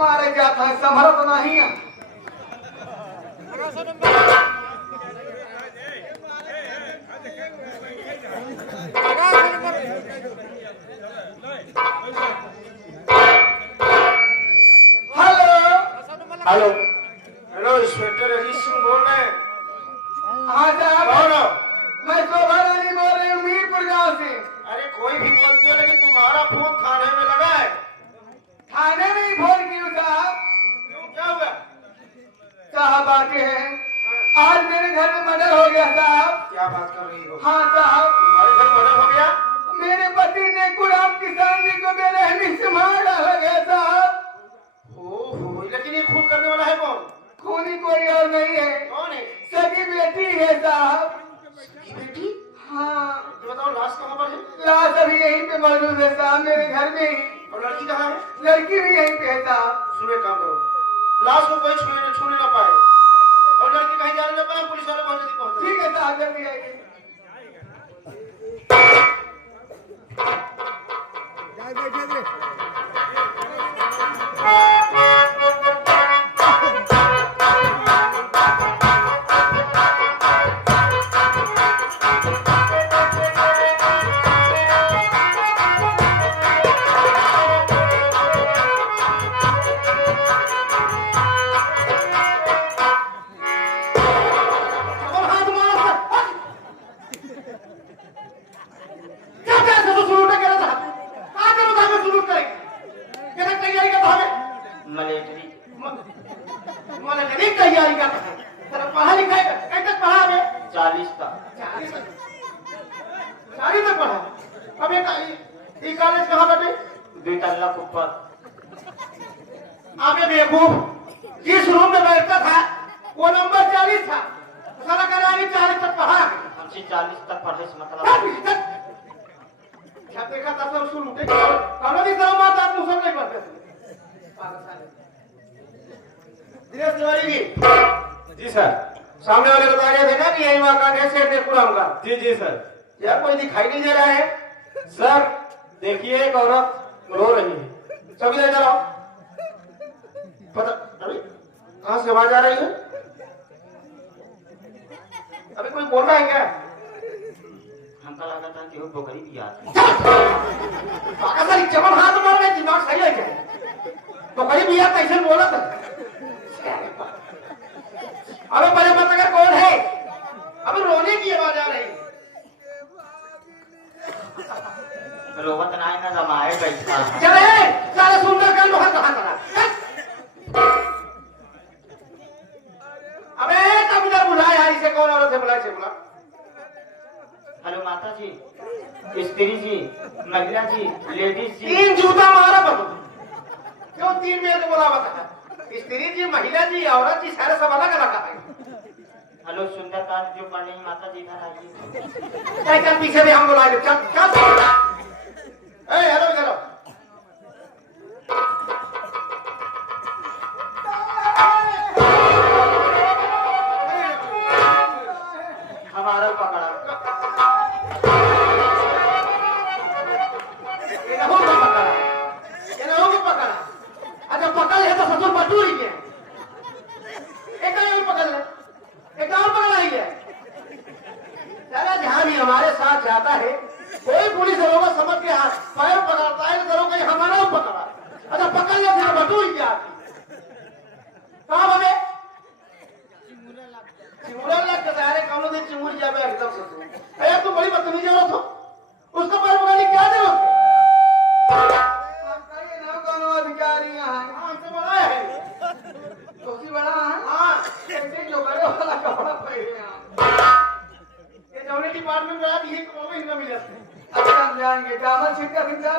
मारे जाता है, संभल तो नहीं है। Hello hello, inspector Ajit Singh बोल रहे हैं? हाँ साहब, कौन हो? मैं शोभा रानी बोल रही हूँ मीरपुर गांव से। अरे कोई भी बोलती है, लेकिन तुम्हारा फोन थाने में लगा है। थाने में ही फोन की हूँ साहब। क्यों, क्या हुआ? साहब आते हैं, आज मेरे घर में मर्डर हो गया साहब। क्या बात कर रही हो? हाँ साहब, तुम्हारे घर मर्डर हो गया? मेरे पति ने गुलाम किसान जी को बेरहमी से मार डाला गया साहब। ओहो, लेकिन ये खून करने वाला है कौन? खूनी कोई और नहीं है, कौन है? सगी बेटी है साहब। ये बेटी? हाँ, ये बताओ, लाश कहाँ पर है? लाश अभी यहीं पे मौजूद है साहब, मेरे घर में ही। और लड़की कहाँ है? लड़की भी यहीं पे है साहब। सुनो, एक काम करो, लाश को कोई छूने ना पाए और लड़की कहीं जाने ना पाए, पुलिस वाले बहुत जल्दी पहुंच। ठीक है साहब, जल्दी आइए। तैयारी करता है, पढ़ा लिखा है, कहीं तक पढ़ा है? 40 तक। 40 तक पढ़ा? अब ये कॉलेज कहाँ बटे? 2 तल्ला ऊपर। अबे बेवकूफ, जिस रूम में बैठता था वो नंबर 40 था, सारा कह रहा है 40 तक पढ़ा। हमसे 40 तक पढ़े से मतलब क्या देखा था? सब सुन उठे, हम भी सब बात आप मुझसे नहीं पढ़ते थे। दिनेश तिवारी जी। जी सर। सामने वाले बता रहे थे ना कि यही मकान है सेठ नेकुराम का? जी जी सर। यार कोई दिखाई नहीं दे रहा है सर। देखिए, एक औरत रो रही है। सभी ले जाओ। पता अभी कहां से आवाज आ रही है? अभी कोई बोल रहा है क्या? हमको लगा था कि वो बकरी भी आती है। जब हाथ मार में दिमाग सही है क्या? बकरी भी आता ऐसे बोला था। अबे पहले पता कर कौन है? अबे रोने की आवाज आ रही। रोवत ना ना जमाए बैठा। चले सारे सुंदर कर लो, हाथ करा। अबे तब इधर बुलाया यार, इसे कौन औरत है? बुला, इसे बुला। हेलो माता जी, स्त्री जी, महिला जी, लेडीज जी। 3 जूता मारा बतो। क्यों 3 मेरे को बोला बता? स्त्री जी, महिला जी, औरत जी, सारे सब अलग अलग है। हेलो सुंदरकांड जो पढ़ रही माता जी, इधर आइए। चल पीछे भी हम बुलाए। चल चल। हेलो चलो। हमारा पकड़ा पकड़ा। अच्छा पकड़ है तो ससुर बटू ही है। एक और पकड़ ले, एक और पकड़ा ही है। चला जहां भी हमारे साथ जाता है, कोई पुलिस दरोगा समझ के हाथ पैर पकड़ता है, दरोगा ही हमारा पकड़ा। अच्छा पकड़ ले, फिर बटू ही क्या? कहाँ बने? चिमुरा लग के सारे कानों से चिमुर जावे एकदम से। तू अरे तू बड़ी बदतमीज औरत हो, उसका पैर पकड़ने क्या जरूरत है? अधिकारी यहाँ है। हमसे बड़ा है, तुमसे बड़ा है। हाँ ऐसे जो करे वाला कपड़ा पहने ये जौने डिपार्टमेंट में आती है तो इनका मिल जाते हैं। अच्छा हम जाएंगे। दामन छिटका भिंजार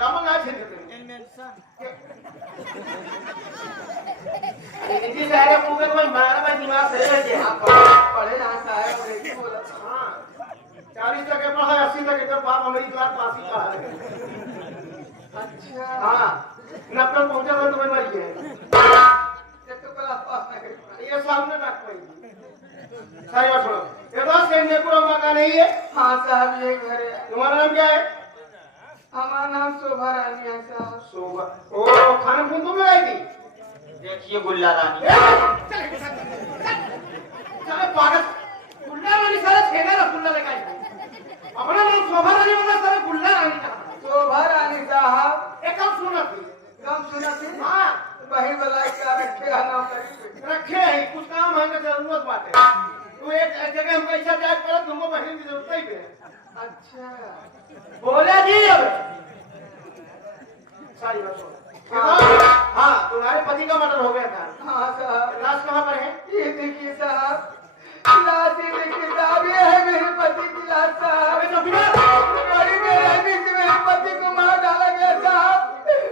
दामन ना छेड़ते जी सारे पूरे कोई मारा भाई दिमाग से ले के पढ़े यहाँ साहब देखिए बोला। हाँ 40 तक के पढ़ा, 80 तक के बाप हमारी क्लास पास ही का है। अच्छा हाँ 90 पहुंचा तो तुम्हें मर गए। एक तो क्लास पास नहीं। ये सामने रख पाई। सारी बात छोड़ो, ये तो सेठ नेकुराम का नहीं है? हाँ साहब ये घर है। तुम्हारा नाम क्या है? हमारा नाम शोभा रानी है साहब। शोभा, ओ खाना खून तुम लगाई थी? देखिए गुल्ला रानी। चले पागल, गुल्ला रानी सारा छेगा रसगुल्ला लगाई। अपना नाम शोभा रानी बना सारा गुल्ला रानी का। शोभा रानी साहब एक कम सुना थी। कम सुना थी। हाँ वही वाला क्या रखे नाम करी रखे है, कुछ काम है ना जरूरत बात है। तू एक जगह हमको ऐसा जाए पर तुमको बहन की जरूरत ही है। अच्छा बोले जी अब सारी बात सुनो। हाँ तुम्हारे पति का मर्डर हो गया था। हाँ साहब। लाश कहाँ पर है? ये देखिए साहब, लाश ये देखिए साहब, ये है मेरे पति की लाश साहब। अबे तो बिना बड़ी बेरहमी से मेरे पति को मार डाला गया साहब।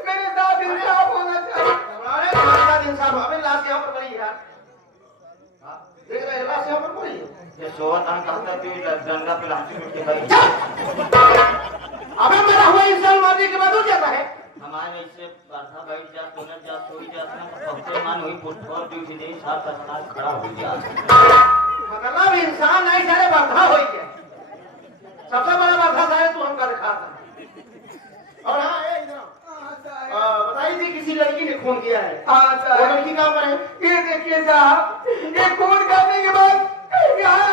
मेरे साथ इंसाफ होना चाहिए। अरे तुम्हारे साथ इंसान हो। अबे लाश यहाँ पर पड़ी है यार। देख रहे लाश यहाँ पर पड़ी है। ये सोवत हम कहता कि गंगा पे लाश छूट के पड़ी। अबे मरा हुआ इंसान मारने के बाद हो जाता है। हमारे इससे बाधा बैठ जा, पुनः जा, सोई जाता है। मान हुई फुटबॉल ड्यूटी दे साथ अस्पताल खड़ा हो गया। मतलब इंसान नहीं सारे बाधा हो गया। सबसे बड़ा बाधा सारे तू हमका दिखा था। और हाँ ए इधर बताइए थी किसी लड़की ने खून किया है। हाँ वो साहब। लड़की कहाँ पर है? ये देखिए साहब, ये खून करने के बाद यहाँ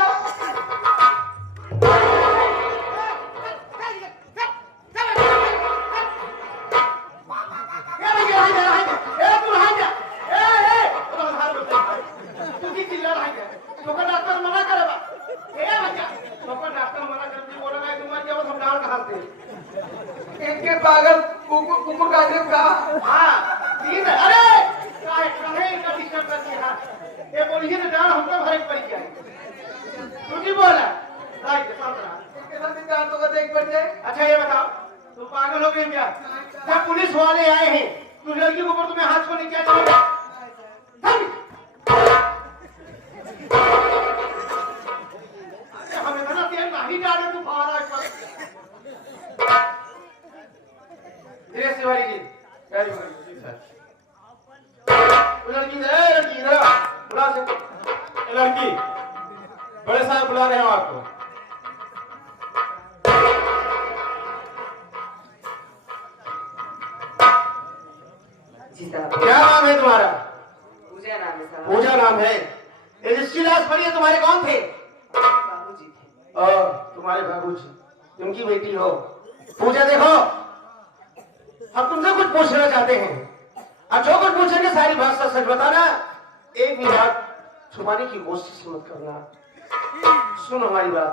इनके पागल कुकुर का जब कहा। इनके साथ इंसान तो देख पड़ जाए। अच्छा ये बताओ तुम पागल हो गए क्या? जब पुलिस वाले आए हैं तो लड़की के ऊपर तुम्हें हाथ को नहीं किया जाएगा? हमें बना तेल नहीं डाले तू बाहर धीरे से वाली जी गाड़ी में वो लड़की इधर बुला से लड़की बड़े साहब बुला रहे हो आपको। जी साहब। क्या नाम है तुम्हारा? पूजा नाम है साहब। पूजा नाम है। ये जिसकी लाश पड़ी है तुम्हारे कौन थे? बाबूजी थे। तुम्हारे बाबूजी, तुमकी बेटी हो। पूजा देखो हम तुमसे कुछ पूछना चाहते हैं। अब जो कुछ पूछेंगे सारी बात सच सच बताना। एक भी बात छुपाने की कोशिश मत करना। सुनो हमारी बात।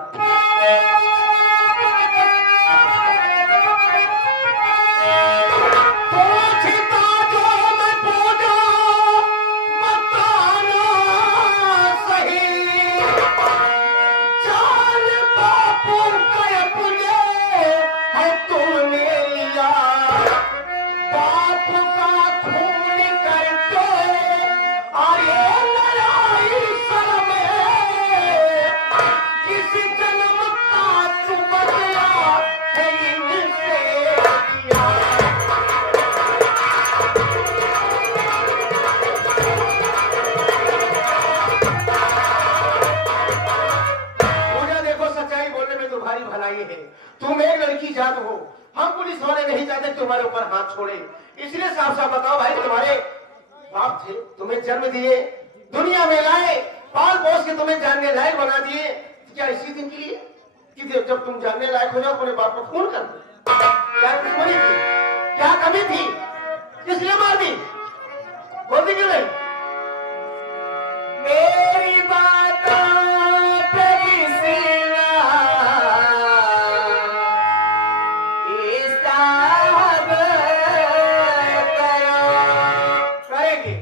तुम एक लड़की जात हो, हम पुलिस वाले नहीं चाहते तुम्हारे ऊपर हाथ छोड़े। इसलिए साफ साफ बताओ भाई, तुम्हारे बाप थे, तुम्हें जन्म दिए, दुनिया में लाए, पाल पोस के तुम्हें जानने लायक बना दिए। क्या इसी दिन के लिए कि जब तुम जानने लायक हो जाओ अपने बाप को खून कर दो? क्या दुश्मनी थी? क्या कमी थी? किसने मार दी? बोल दी क्यों नहीं? मेरी बातों पे किसी हिसाब करो। करेंगे।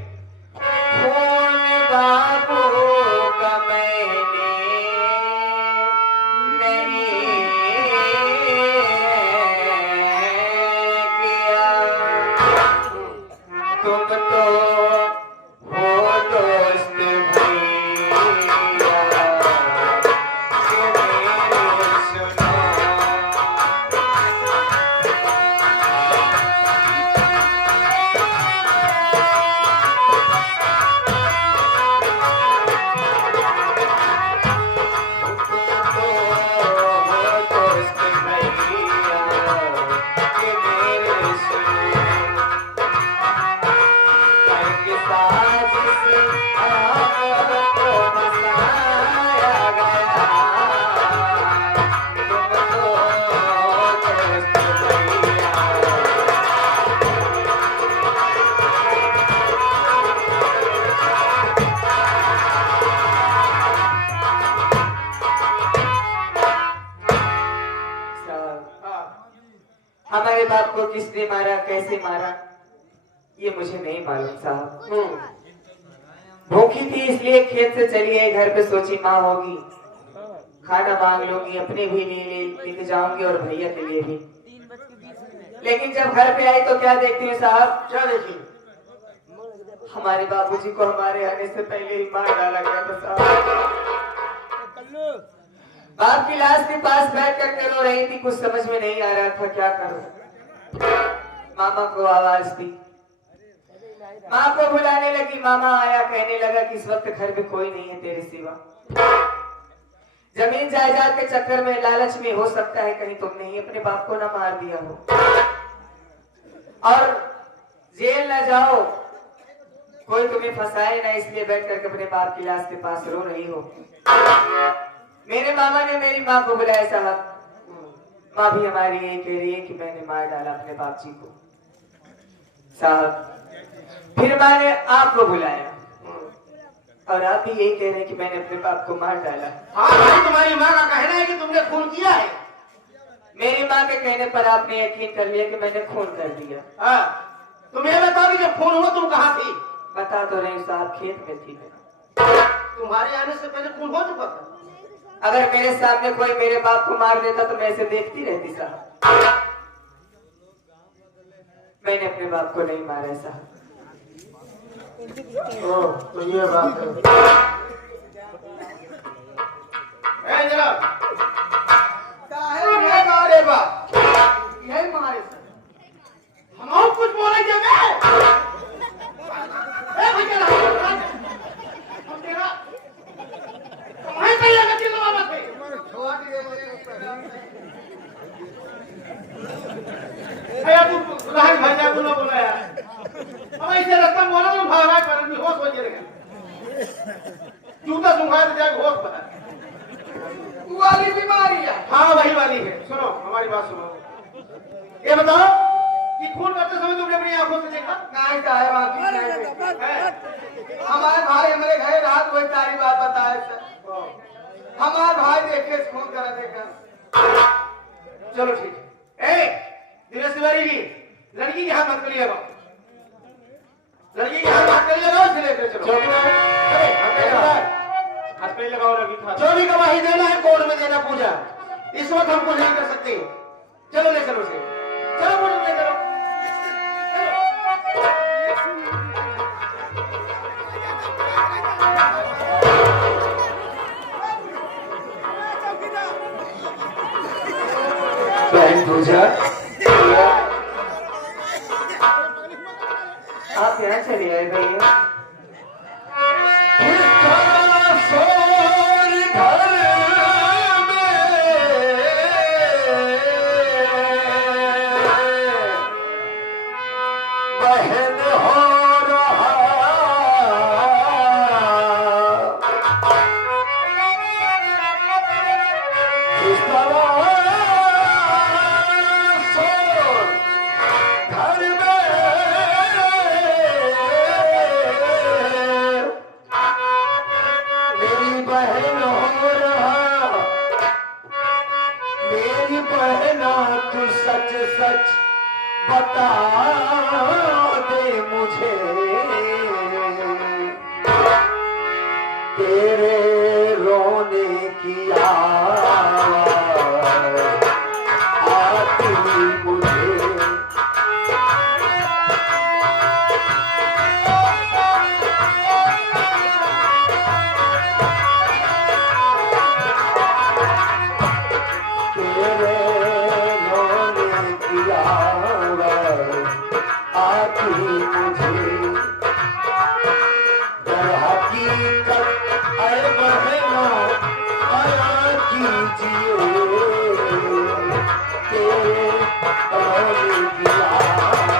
खून बाबू का मैंने नहीं किया। तुम तो हो दोस्त भैया कि मेरे सुनो। तुम तो हो दोस्त भैया कि किसने मारा, कैसे मारा, ये मुझे नहीं मालूम साहब। भूखी थी इसलिए खेत से चली आई, घर पे सोची माँ होगी, खाना मांग लूंगी, अपने भी लिए लेके जाऊंगी और भैया के लिए भी। लेकिन जब घर पे आई तो क्या देखती हूँ साहब, क्या देखी? हमारे बाबूजी को हमारे आने से पहले ही मार डाला गया था साहब। बाप की लाश के पास बैठ कर रो रही थी, कुछ समझ में नहीं आ रहा था क्या करूं। मामा को आवाज दी, माँ को बुलाने लगी। मामा आया, कहने लगा कि इस वक्त घर में कोई नहीं है तेरे सिवा। जमीन जायदाद के चक्कर में, लालच में हो सकता है कहीं तुमने ही अपने बाप को ना मार दिया हो और जेल ना जाओ, कोई तुम्हें फंसाए ना, इसलिए बैठ करके अपने बाप की लाश के पास रो रही हो। मेरे मामा ने मेरी माँ को बुलाया साहब। माँ भी हमारी यही कह रही है कि मैंने मार डाला अपने बाप जी को साहब। फिर माँ ने आपको बुलाया और आप भी यही कह रहे हैं कि मैंने अपने बाप को मार डाला। हाँ भाई, तुम्हारी माँ का कहना है कि तुमने खून किया है। मेरी माँ के कहने पर आपने यकीन कर लिया कि मैंने खून कर दिया। हाँ, तुम ये बताओ कि जब खून हुआ तुम कहाँ थी? बता तो रही साहब, खेत में थी मैं। तुम्हारे आने से पहले खून हो चुका था। अगर मेरे सामने कोई मेरे बाप को मार देता तो मैं ऐसे देखती रहती साहब। मैंने अपने बाप को नहीं मारा साहब। ओह, तो ये बात है। जरा साहब ये मारे बाप, यही मारे सर। हम और कुछ बोले क्या मैं? भैया हम तेरा तुम्हें कहीं लगा कि लगा मत भैया तू राज भैया को ना बुलाया। अब ऐसे रस्ता बोला ना भागा कर भी होश हो जाएगा। जूता सुखा तो जाए होश बना। वो वाली बीमारी है। हाँ वही वाली है। सुनो हमारी बात सुनो। ये बताओ कि खून करते समय तुमने अपनी आंखों से देखा? नहीं साहब, आंखी नहीं देखी। हमारे भाई हमारे घर रात वही सारी बात बताए सर। हमारे भाई देखे खून करा देखा। चलो ठीक है। दिनेश तिवारी जी, लड़की के हाथ मत करिएगा। लड़की के हाथ मत करिएगा, उसे लेकर चलो। हाथ पे लगाओ लड़की के हाथ। जो भी गवाही देना है कोर्ट में देना पूजा। इस वक्त हम कुछ नहीं कर सकते। चलो ले चलो उसे। चलो कोर्ट में ले चलो। बहन पूजा, आप यहाँ चले आए भैया। बता दे मुझे तेरे रोने की आवाज़ आती मुझे। तेरे रोने की आवाज़ आती मुझे। दर हकीकत ऐ बहना आया कीजिए तेरे रोने की आवाज़।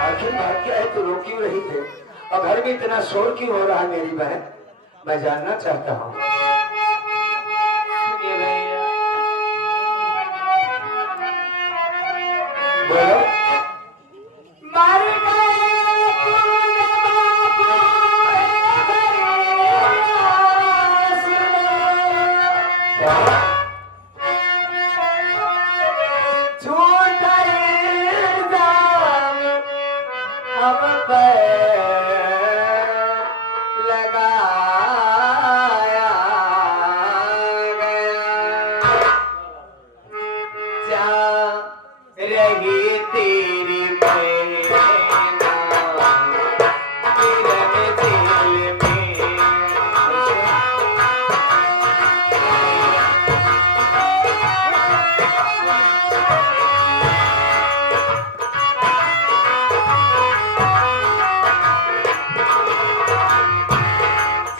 आखिर बात क्या है, तो रो क्यों रही थे और घर में इतना शोर क्यों हो रहा है मेरी बहन? मैं जानना चाहता हूँ। बोलो। मार गए बाप लगाया गया। जा रही तेरी प्रेरणा किरण दिल में।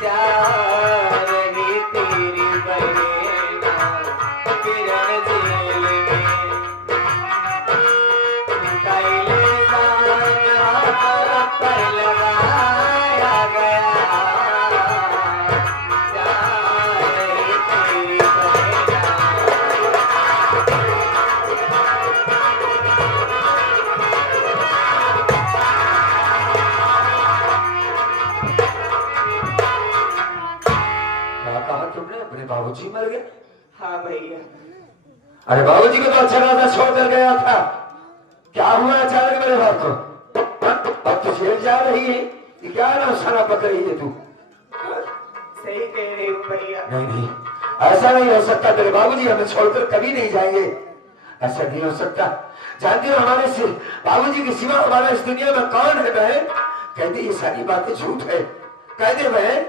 जा रही तेरी प्रेरणा किरण दिल में। कैले जाना पर लगाया गया। जा रही तेरी प्रेरणा। क्या कहा तुमने? अपने बाबूजी मर गए? हाँ भैया, अरे बाबूजी को तो अच्छा खासा छोड़ कर गया था, क्या हुआ अचानक मेरे बाप को? अब तो जेल जा रही है, ये क्या नौशाना पक रही है तू? सही कह रही हूँ भैया। नहीं नहीं, ऐसा नहीं हो सकता। तेरे बाबूजी हमें छोड़कर कभी नहीं जाएंगे, ऐसा नहीं हो सकता। जानती हो हमारे से बाबूजी के सिवा हमारा इस दुनिया में कौन है बहन? कहते ये सारी बातें झूठ है, कह दे बहन।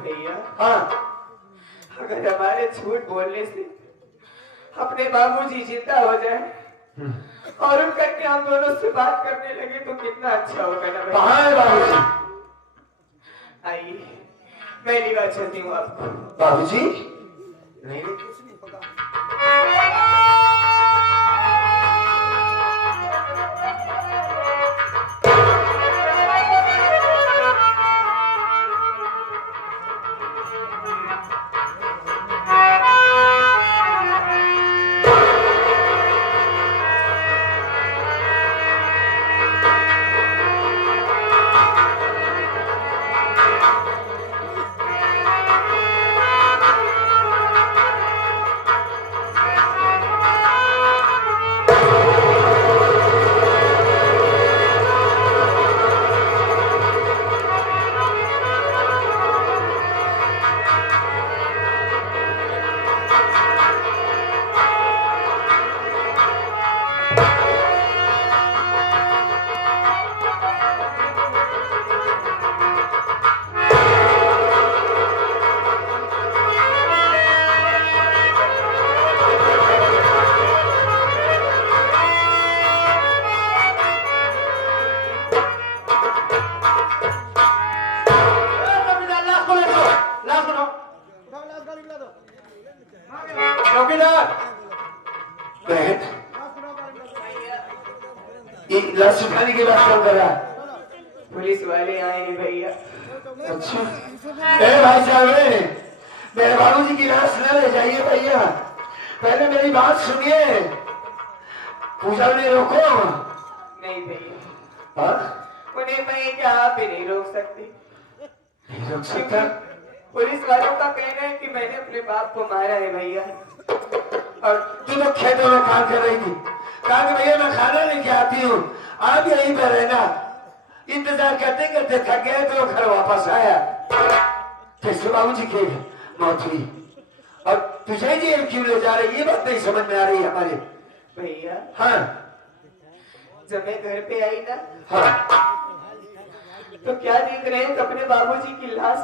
भैया, हाँ अगर हमारे झूठ बोलने से अपने बाबूजी जिंदा हो जाए और उनका के हम दोनों से बात करने लगे तो कितना अच्छा होगा ना भैया। कहाँ है बाबूजी? आइए, मैं लेवा चलती हूँ आपको। बाबूजी नहीं नहीं, कुछ नहीं होगा। बहन, ये लाश उठाने के बाद कौन कर रहा है? पुलिस वाले आएंगे भैया। अच्छा, ए भाई साहब, मेरे बाबूजी की लाश न ले जाइए भैया, पहले मेरी बात सुनिए। पूजा ने रोको। नहीं भैया, हाँ? उन्हें मैं यहाँ पे नहीं रोक सकती, नहीं रोक सकता? पुलिस वालों का कहना है कि मैंने अपने बाप को मारा है भैया। और तू लोग खेतों में काम कर रही थी, कहा कि भैया मैं खाना लेके आती हूँ, आप यहीं पर रहना। इंतजार करते करते थक गए तो घर वापस आया, कैसे बाबूजी की मौत हुई। और तुझे जेल क्यों ले जा रही, ये बात नहीं समझ में आ रही हमारे। भैया, हाँ जब मैं घर पे आई ना हाँ, तो क्या देख रहे हैं कि अपने बाबूजी की लाश